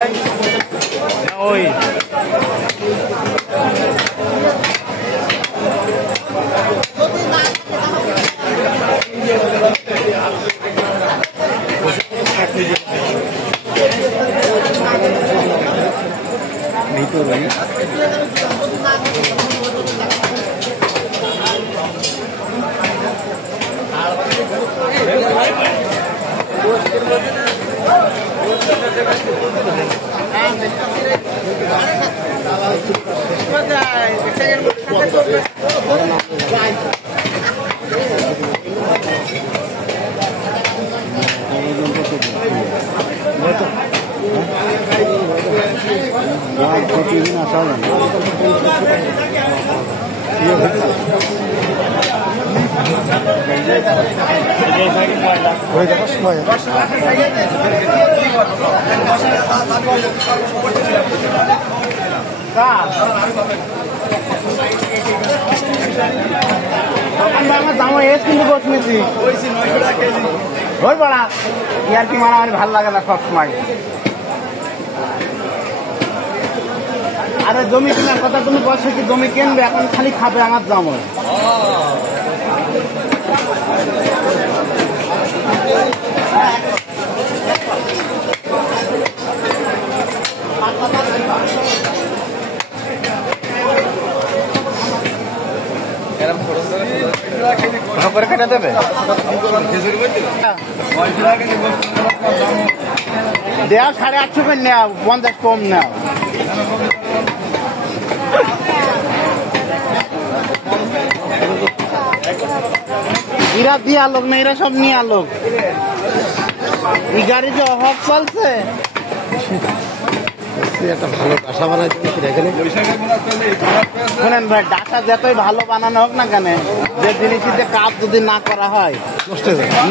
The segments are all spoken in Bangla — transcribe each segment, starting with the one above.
Ôi. Mấy tuổi đấy? यार की मारा ভাল লাগে না সব সময় আরে জমি কেনার কথা তুমি বলছো কি জমি কিনবে এখন খালি খাবে আমার জামো করে কেটে দেবে দেওয়া 850 করে নেওয়া 50 কম নেওয়া এরা দিয়া লোক না এরা সব নিয়ে লোক এই গাড়ি যে অভাব চলছে একটা ভালো ডাসা বানাইতে শোনেন ভাই ডাসা যতই ভালো বানানো হোক না কেন যে জিনিসটিতে কাপ যদি না করা হয়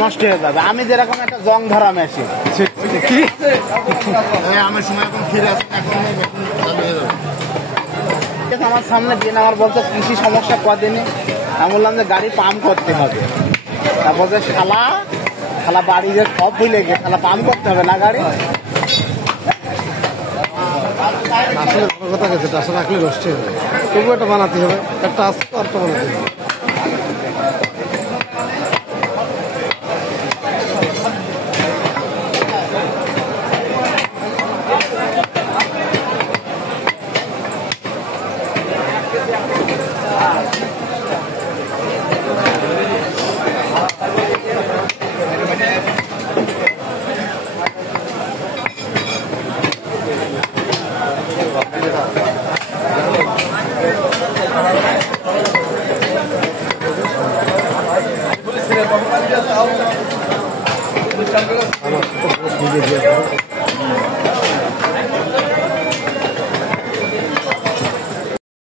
নষ্ট হয়ে যাবে আমি যেরকম একটা জং ধরা মেশিন আমার সময় এখন ফিরে আসে আমার সামনে দিন আমার বলছে কৃষি সমস্যা কদিনই আমি বললাম যে গাড়ি পাম্প করতে হবে তারপর যে শালা বাড়ি যে সব ভুলে গিয়ে শালা পাম্প করতে হবে না গাড়ি আসলে ভালো কথা গেছে ডাসা রাখলে নষ্ট হবে তবু একটা বানাতে হবে একটা আসতে একটা বানাতে হবে Vamos,